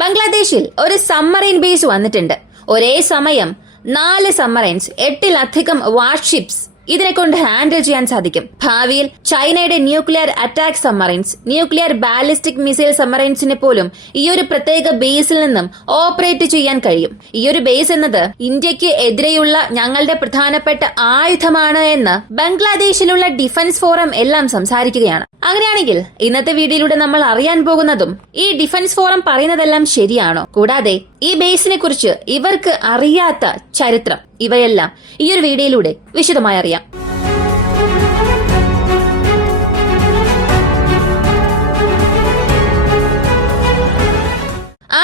ബംഗ്ലാദേശിൽ ഒരു submarine base വന്നിട്ടുണ്ട്. ഒരേ സമയം 4 സബ്മറൈൻസ്, 8-ലധികം വാർഷിപ്സ് ഇതിനെ കൊണ്ട് ഹാൻഡിൽ ചെയ്യാൻ സാധിക്കും. ഭാവിയിൽ ചൈനയുടെ nuclear attack submarines, nuclear ballistic missile സബ്മറൈൻസിനെ പോലും ഈ ഒരു പ്രത്യേക ബേസിൽ നിന്നും ഓപ്പറേറ്റ് ചെയ്യാൻ കഴിയും. ഈ ഒരു ബേസ് എന്നത് ഇന്ത്യക്ക് എതിരെയുള്ള ഞങ്ങളുടെ പ്രധാനപ്പെട്ട ആയുധമാണ് എന്ന് ബംഗ്ലാദേശിലുള്ള ഡിഫൻസ് ഫോറം എല്ലാം സംസാരിക്കുകയാണ്. അങ്ങനെയാണെങ്കിൽ ഇന്നത്തെ വീഡിയോയിലൂടെ നമ്മൾ അറിയാൻ പോകുന്നതും ഈ ഡിഫൻസ് ഫോറം പറയുന്നതെല്ലാം ശരിയാണോ, കൂടാതെ ഈ ബേസിനെ കുറിച്ച് ഇവർക്ക് അറിയാത്ത ചരിത്രം, ഇവയെല്ലാം ഈ ഒരു വീഡിയോയിലൂടെ വിശദമായി അറിയാം.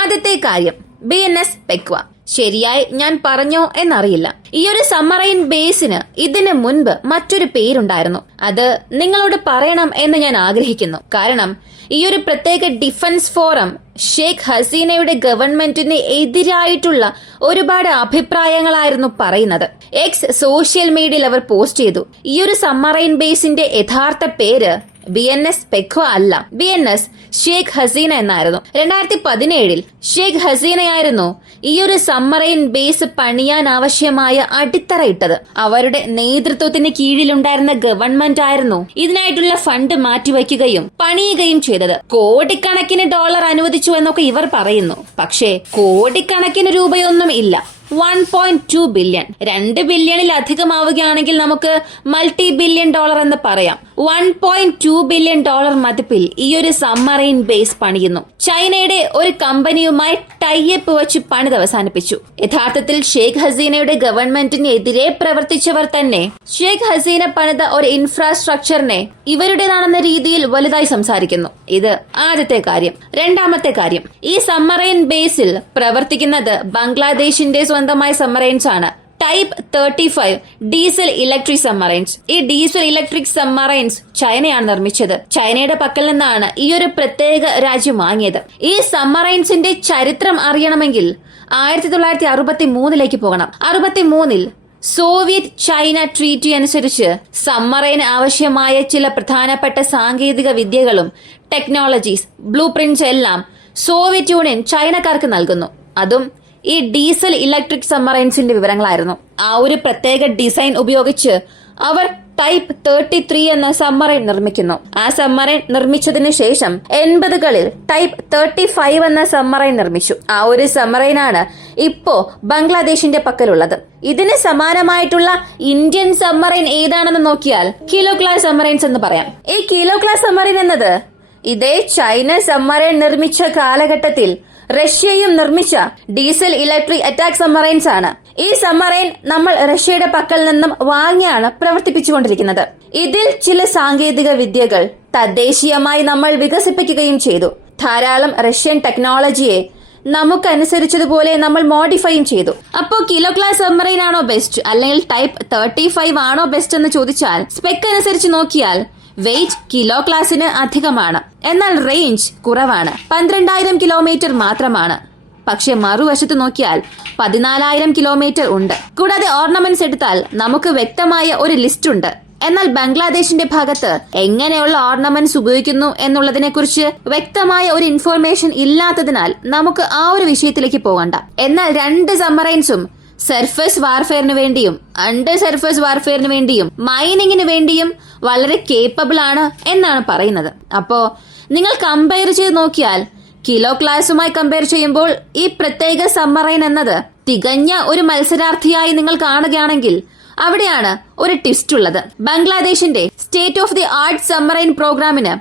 ആദ്യത്തെ കാര്യം, BNS പെക്വ. ശരിയായി ഞാൻ പറഞ്ഞോ എന്നറിയില്ല. ഈ ഒരു സബ്മറൈൻ ബേസിന് ഇതിന് മുൻപ് മറ്റൊരു പേരുണ്ടായിരുന്നു. അത് നിങ്ങളോട് പറയണം എന്ന് ഞാൻ ആഗ്രഹിക്കുന്നു. കാരണം ഈ ഒരു പ്രത്യേക ഡിഫൻസ് ഫോറം ഷേഖ് ഹസീനയുടെ ഗവൺമെന്റിന് എതിരായിട്ടുള്ള ഒരുപാട് അഭിപ്രായങ്ങളായിരുന്നു പറയുന്നത്. എക്സ് സോഷ്യൽ മീഡിയയിൽ അവർ പോസ്റ്റ് ചെയ്തു. ഈ ഒരു സബ്മറൈൻ ബേസിന്റെ യഥാർത്ഥ പേര് BNS പെക്വ അല്ല, BNS ഷേഖ് ഹസീന എന്നായിരുന്നു. 2017 ഷേഖ് ഹസീനയായിരുന്നു ഈ ഒരു സബ്മറൈൻ ബേസ് പണിയാൻ ആവശ്യമായ അടിത്തറയിട്ടത്. അവരുടെ നേതൃത്വത്തിന് കീഴിലുണ്ടായിരുന്ന ഗവൺമെന്റ് ആയിരുന്നു ഇതിനായിട്ടുള്ള ഫണ്ട് മാറ്റിവെക്കുകയും പണിയുകയും ചെയ്തത്. കോടിക്കണക്കിന് ഡോളർ അനുവദിച്ചു എന്നൊക്കെ ഇവർ പറയുന്നു. പക്ഷേ കോടിക്കണക്കിന് രൂപയൊന്നും ഇല്ല. 1.2 ബില്യൺ, 2 ബില്യണിലധികമാവുകയാണെങ്കിൽ നമുക്ക് മൾട്ടി ബില്യൺ ഡോളർ എന്ന് പറയാം. 1.2 ബില്യൺ ഡോളർ മതിപ്പിൽ ഈ ഒരു സബ്മറൈൻ ബേസ് പണിയുന്നു. ചൈനയുടെ ഒരു കമ്പനിയുമായി ടൈപ്പ് വെച്ച് പണിത് അവസാനിപ്പിച്ചു. യഥാർത്ഥത്തിൽ ഷേഖ് ഹസീനയുടെ ഗവൺമെന്റിന് എതിരെ പ്രവർത്തിച്ചവർ തന്നെ ഷേഖ് ഹസീന പണിത ഒരു ഇൻഫ്രാസ്ട്രക്ചറിനെ ഇവരുടേതാണെന്ന രീതിയിൽ വലുതായി സംസാരിക്കുന്നു. ഇത് ആദ്യത്തെ കാര്യം. രണ്ടാമത്തെ കാര്യം, ഈ സബ്മറൈൻ ബേസിൽ പ്രവർത്തിക്കുന്നത് ബംഗ്ലാദേശിന്റെ സ്വന്തമായ സബ്മറൈൻസ് ആണ്. Type 35 diesel electric submarines. ഈ ഡീസൽ ഇലക്ട്രിക് സബ്മറൈൻസ് ചൈനയാണ് നിർമ്മിച്ചത്. ചൈനയുടെ പക്കൽ നിന്നാണ് ഈ ഒരു പ്രത്യേക രാജ്യം വാങ്ങിയത്. ഈ സബ്മറൈൻസിന്റെ ചരിത്രം അറിയണമെങ്കിൽ 1963 പോകണം. 63 സോവിയറ്റ് ചൈന ട്രീറ്റി അനുസരിച്ച് സബ്മറൈന് ആവശ്യമായ ചില പ്രധാനപ്പെട്ട സാങ്കേതിക വിദ്യകളും ടെക്നോളജീസ്, ബ്ലൂ പ്രിന്റ്സ് എല്ലാം സോവിയറ്റ് യൂണിയൻ ചൈനക്കാർക്ക് നൽകുന്നു. അതും ഈ ഡീസൽ ഇലക്ട്രിക് സബ്മറൈൻസിന്റെ വിവരങ്ങളായിരുന്നു. ആ ഒരു പ്രത്യേക ഡിസൈൻ ഉപയോഗിച്ച് അവർ ടൈപ്പ് 33 എന്ന സബ്മറൈൻ നിർമ്മിക്കുന്നു. ആ സബ്മറൈൻ നിർമ്മിച്ചതിന് ശേഷം 80കളിൽ ടൈപ്പ് 35 എന്ന സബ്മറൈൻ നിർമ്മിച്ചു. ആ ഒരു സബ്മറൈനാണ് ഇപ്പോ ബംഗ്ലാദേശിന്റെ പക്കലുള്ളത്. ഇതിന് സമാനമായിട്ടുള്ള ഇന്ത്യൻ സബ്മറൈൻ ഏതാണെന്ന് നോക്കിയാൽ കിലോ ക്ലാസ് സബ്മറൈൻസ് എന്ന് പറയാം. ഈ കിലോ ക്ലാസ് സബ്മറൈൻ എന്നത് ഇതേ ചൈന സബ്മറൈൻ നിർമ്മിച്ച കാലഘട്ടത്തിൽ റഷ്യയും നിർമ്മിച്ച ഡീസൽ ഇലക്ട്രിക് അറ്റാക്ക് സബ്മറൈൻസ് ആണ്. ഈ സബ്മറൈൻ നമ്മൾ റഷ്യയുടെ പക്കൽ നിന്നും വാങ്ങിയാണ് പ്രവർത്തിപ്പിച്ചുകൊണ്ടിരിക്കുന്നത്. ഇതിൽ ചില സാങ്കേതിക വിദ്യകൾ തദ്ദേശീയമായി നമ്മൾ വികസിപ്പിക്കുകയും ചെയ്തു. ധാരാളം റഷ്യൻ ടെക്നോളജിയെ നമുക്കനുസരിച്ചതുപോലെ നമ്മൾ മോഡിഫൈയും ചെയ്തു. അപ്പോ കിലോ ക്ലാസ് സബ്മറൈൻ ആണോ ബെസ്റ്റ്, അല്ലെങ്കിൽ ടൈപ്പ് 35 ആണോ ബെസ്റ്റ് എന്ന് ചോദിച്ചാൽ സ്പെക് അനുസരിച്ച് നോക്കിയാൽ വെയിറ്റ് കിലോ ക്ലാസിന് അധികമാണ്, എന്നാൽ റേഞ്ച് കുറവാണ്. 12,000 കിലോമീറ്റർ മാത്രമാണ്. പക്ഷെ മറുവശത്ത് നോക്കിയാൽ 14,000 കിലോമീറ്റർ ഉണ്ട്. കൂടാതെ ഓർണമെന്റ്സ് എടുത്താൽ നമുക്ക് വ്യക്തമായ ഒരു ലിസ്റ്റ് ഉണ്ട്. എന്നാൽ ബംഗ്ലാദേശിന്റെ ഭാഗത്ത് എങ്ങനെയുള്ള ഓർണമെന്റ്സ് ഉപയോഗിക്കുന്നു എന്നുള്ളതിനെ കുറിച്ച് വ്യക്തമായ ഒരു ഇൻഫോർമേഷൻ ഇല്ലാത്തതിനാൽ നമുക്ക് ആ ഒരു വിഷയത്തിലേക്ക് പോകണ്ട. എന്നാൽ 2 സബ്മറൈൻസും സർഫസ് വാർഫെയറിന് വേണ്ടിയും അണ്ടർ സർഫസ് വാർഫെയറിന് വേണ്ടിയും മൈനിങ്ങിന് വേണ്ടിയും വളരെ കേപ്പബിൾ ആണ് എന്നാണ് പറയുന്നത്. അപ്പോ നിങ്ങൾ കമ്പയർ ചെയ്ത് നോക്കിയാൽ കിലോ ക്ലാസുമായി കമ്പയർ ചെയ്യുമ്പോൾ ഈ പ്രത്യേക സബ്മറൈൻ എന്നത് തികഞ്ഞ ഒരു മത്സരാർത്ഥിയായി നിങ്ങൾ കാണുകയാണെങ്കിൽ അവിടെയാണ് ഒരു ട്വിസ്റ്റ് ഉള്ളത്. ബംഗ്ലാദേശിന്റെ state of the art submarine പ്രോഗ്രാമിന്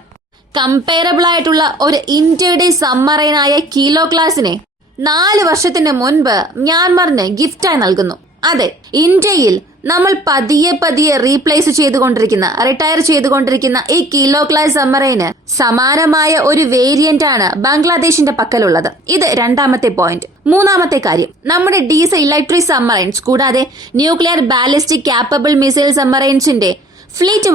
കമ്പയറബിൾ ആയിട്ടുള്ള ഒരു ഇന്ത്യയുടെ സബ്മറൈനായ കിലോ ക്ലാസിനെ 4 വർഷത്തിന് മുൻപ് മ്യാൻമറിന് ഗിഫ്റ്റായി നൽകുന്നു. അതെ, ഇന്ത്യയിൽ നമ്മൾ പതിയെ റീപ്ലേസ് ചെയ്തുകൊണ്ടിരിക്കുന്ന, റിട്ടയർ ചെയ്തുകൊണ്ടിരിക്കുന്ന ഈ കിലോ ക്ലാസ് സബ്മറൈന് സമാനമായ ഒരു വേരിയന്റ് ആണ് ബംഗ്ലാദേശിന്റെ പക്കലുള്ളത്. ഇത് രണ്ടാമത്തെ പോയിന്റ്. മൂന്നാമത്തെ കാര്യം, നമ്മുടെ ഡീസൽ ഇലക്ട്രിക് സബ്മറൈൻസ് കൂടാതെ ന്യൂക്ലിയർ ബാലിസ്റ്റിക് കാപ്പബിൾ മിസൈൽ സബ്മറൈൻസിന്റെ ഫ്ലീറ്റ്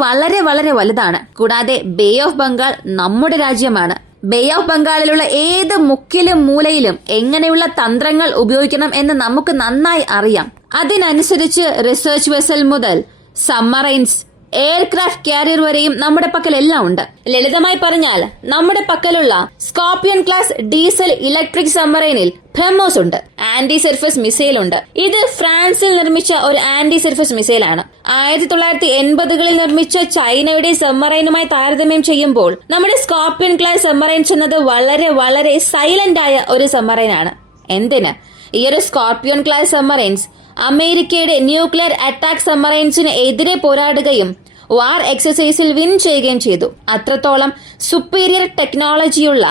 വളരെ വലുതാണ്. കൂടാതെ ബേ ഓഫ് ബംഗാൾ നമ്മുടെ രാജ്യമാണ്. ബേ ഓഫ് ബംഗാളിലുള്ള ഏത് മുക്കിലും മൂലയിലും എങ്ങനെയുള്ള തന്ത്രങ്ങൾ ഉപയോഗിക്കണം എന്ന് നമുക്ക് നന്നായി അറിയാം. അതിനനുസരിച്ച് റിസർച്ച് വെസൽ മുതൽ സബ്മറൈൻസ് എയർക്രാഫ്റ്റ് കാരിയർ വരെയും നമ്മുടെ പക്കലെല്ലാം ഉണ്ട്. ലളിതമായി പറഞ്ഞാൽ നമ്മുടെ പക്കലുള്ള സ്കോർപിയൻ ക്ലാസ് ഡീസൽ ഇലക്ട്രിക് സബ്മറൈനിൽ ബ്രഹ്മോസ് ഉണ്ട്. ആന്റി സർഫസ് മിസൈൽ ഉണ്ട്. ഇത് ഫ്രാൻസിൽ നിർമ്മിച്ച ഒരു ആന്റി സർഫസ് മിസൈലാണ്. 1980കളിൽ നിർമ്മിച്ച ചൈനയുടെ സബ്മറൈനുമായി താരതമ്യം ചെയ്യുമ്പോൾ നമ്മുടെ സ്കോർപിയൻ ക്ലാസ് സബ്മറൈൻസ് എന്നത് വളരെ വളരെ സൈലന്റ് ആയ ഒരു സബ്മറൈനാണ്. എന്തിന്? ഈ ഒരു സ്കോർപിയൻ ക്ലാസ് സബ്മറൈൻസ് അമേരിക്കയുടെ ന്യൂക്ലിയർ അറ്റാക്ക് സബ്മറൈൻസിന് എതിരെ പോരാടുകയും വാർ എക്സസൈസിൽ വിൻ ചെയ്യുകയും ചെയ്തു. അത്രത്തോളം സുപ്പീരിയർ ടെക്നോളജിയുള്ള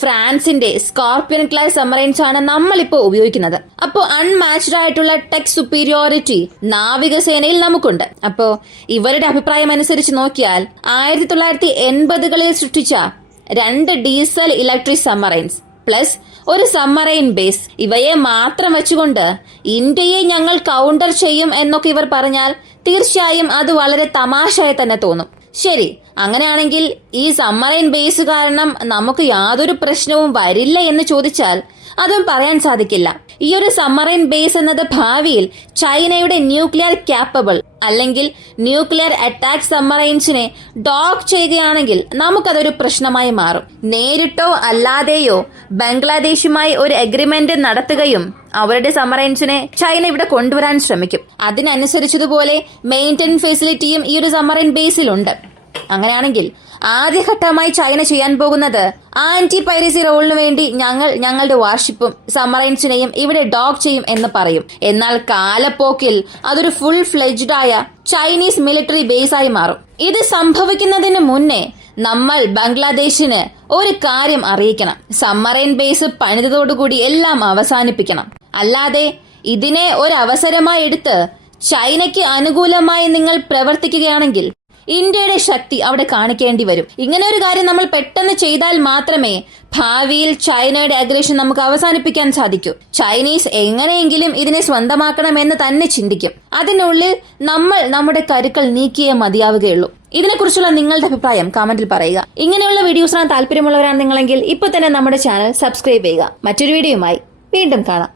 ഫ്രാൻസിന്റെ സ്കോർപിയൻ ക്ലാസ് സബ്മറൈൻസ് ആണ് നമ്മളിപ്പോ ഉപയോഗിക്കുന്നത്. അപ്പോൾ അൺമാച്ച്ഡ് ആയിട്ടുള്ള ടെക് സുപ്പീരിയോറിറ്റി നാവികസേനയിൽ നമുക്കുണ്ട്. അപ്പോ ഇവരുടെ അഭിപ്രായം അനുസരിച്ച് നോക്കിയാൽ 1980കളിൽ സൃഷ്ടിച്ച 2 ഡീസൽ ഇലക്ട്രിക് സബ്മറൈൻസ് പ്ലസ് ഒരു സബ്മറൈൻ ബേസ്, ഇവയെ മാത്രം വെച്ചുകൊണ്ട് ഇന്ത്യയെ ഞങ്ങൾ കൗണ്ടർ ചെയ്യും എന്നൊക്കെ ഇവർ പറഞ്ഞാൽ തീർച്ചയായും അത് വളരെ തമാശയായി തന്നെ തോന്നും. ശരി, അങ്ങനെയാണെങ്കിൽ ഈ സബ്മറൈൻ ബേസ് കാരണം നമുക്ക് യാതൊരു പ്രശ്നവും വരില്ല എന്ന് ചോദിച്ചാൽ അതും പറയാൻ സാധിക്കില്ല. ഈ ഒരു സബ്മറൈൻ ബേസ് എന്നത് ഭാവിയിൽ ചൈനയുടെ ന്യൂക്ലിയർ ക്യാപ്പബിൾ അല്ലെങ്കിൽ ന്യൂക്ലിയർ അറ്റാക്ക് സബ്മറൈൻസിനെ ഡോക്ക് ചെയ്യുകയാണെങ്കിൽ നമുക്കതൊരു പ്രശ്നമായി മാറും. നേരിട്ടോ അല്ലാതെയോ ബംഗ്ലാദേശുമായി ഒരു എഗ്രിമെന്റ് നടത്തുകയും അവരുടെ സബ്മറൈൻസിനെ ചൈന ഇവിടെ കൊണ്ടുവരാൻ ശ്രമിക്കും. അതിനനുസരിച്ചതുപോലെ മെയിൻ്റനൻസ് ഫെസിലിറ്റിയും ഈ ഒരു സബ്മറൈൻ ബേസിലുണ്ട്. അങ്ങനെയാണെങ്കിൽ ആദ്യഘട്ടമായി ചൈന ചെയ്യാൻ പോകുന്നത് ആന്റി പൈറസി റോളിന് വേണ്ടി ഞങ്ങളുടെ വാർഷിപ്പും സബ്മറൈൻസിനെയും ഇവിടെ ഡോക്ക് ചെയ്യും എന്ന് പറയും. എന്നാൽ കാലപ്പോക്കിൽ അതൊരു ഫുൾ ഫ്ലെഡ്ജ്ഡ് ആയ ചൈനീസ് മിലിറ്ററി ബേസ് ആയി മാറും. ഇത് സംഭവിക്കുന്നതിന് മുന്നേ നമ്മൾ ബംഗ്ലാദേശിന് ഒരു കാര്യം അറിയിക്കണം. സബ്മറൈൻ ബേസ് പണിതതോടുകൂടി എല്ലാം അവസാനിപ്പിക്കണം. അല്ലാതെ ഇതിനെ ഒരു അവസരമായി എടുത്ത് ചൈനയ്ക്ക് അനുകൂലമായി നിങ്ങൾ പ്രവർത്തിക്കുകയാണെങ്കിൽ ഇന്ത്യയുടെ ശക്തി അവിടെ കാണിക്കേണ്ടി വരും. ഇങ്ങനെ ഒരു കാര്യം നമ്മൾ പെട്ടെന്ന് ചെയ്താൽ മാത്രമേ ഭാവിയിൽ ചൈനയുടെ അഗ്രഷൻ നമുക്ക് അവസാനിപ്പിക്കാൻ സാധിക്കൂ. ചൈനീസ് എങ്ങനെയെങ്കിലും ഇതിനെ സ്വന്തമാക്കണമെന്ന് തന്നെ ചിന്തിക്കും. അതിനുള്ളിൽ നമ്മൾ നമ്മുടെ കരുക്കൾ നീക്കിയേ മതിയാവുകയുള്ളൂ. ഇതിനെക്കുറിച്ചുള്ള നിങ്ങളുടെ അഭിപ്രായം കമന്റിൽ പറയുക. ഇങ്ങനെയുള്ള വീഡിയോസിനാണ് താല്പര്യമുള്ളവരാണ് നിങ്ങളെങ്കിൽ ഇപ്പൊ തന്നെ നമ്മുടെ ചാനൽ സബ്സ്ക്രൈബ് ചെയ്യുക. മറ്റൊരു വീഡിയോയുമായി വീണ്ടും കാണാം.